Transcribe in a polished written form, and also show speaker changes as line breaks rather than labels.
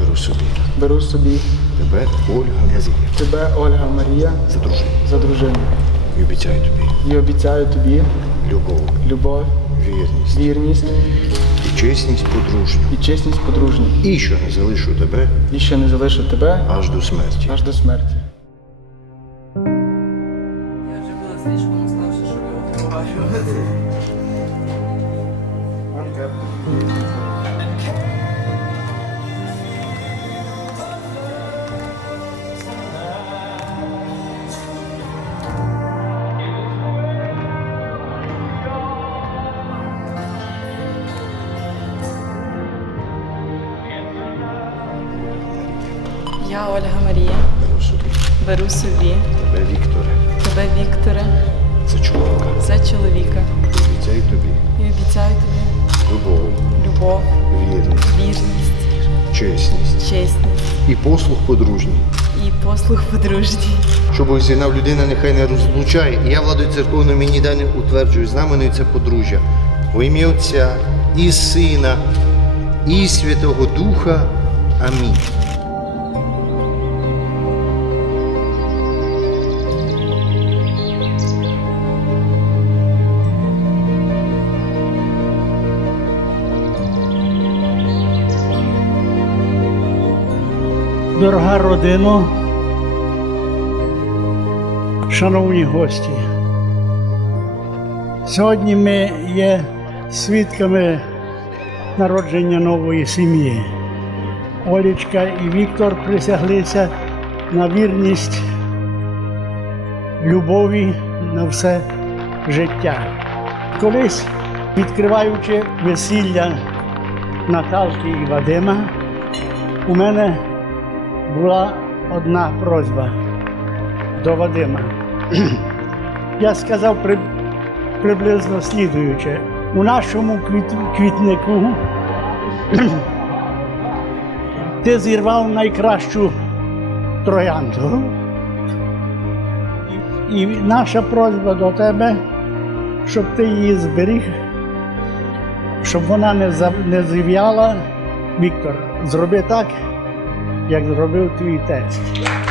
беру собі
тебе, Ольга Марія,
тебе, Ольга Марія, за дружину. І обіцяю тобі любов, вірність
і чесність подружню. І що не залишу тебе аж до смерті.
Я вже
була слишком уставши, щоб його побачувати. Я, Ольга Марія, беру собі тебе, Вікторе, за чоловіка. І обіцяю тобі любов, вірність, чесність
І послуг подружній. Що Бог з'єднав, людина нехай не розлучає. І я, владою церковною, мені даним утверджую знаменою це подружжя. Во ім'я Отця і Сина, і Святого Духа. Амінь.
Дорога родино, шановні гості, сьогодні ми є свідками народження нової сім'ї. Олечка і Віктор присяглися на вірність любові на все життя. Колись, відкриваючи весілля Наталки і Вадима, у мене була одна просьба до Вадима. Я сказав приблизно слідуюче. У нашому квітнику ти зірвав найкращу троянду. І наша просьба до тебе, щоб ти її зберіг, щоб вона не зів'яла. Віктор, зроби так, як зробив твій тесть.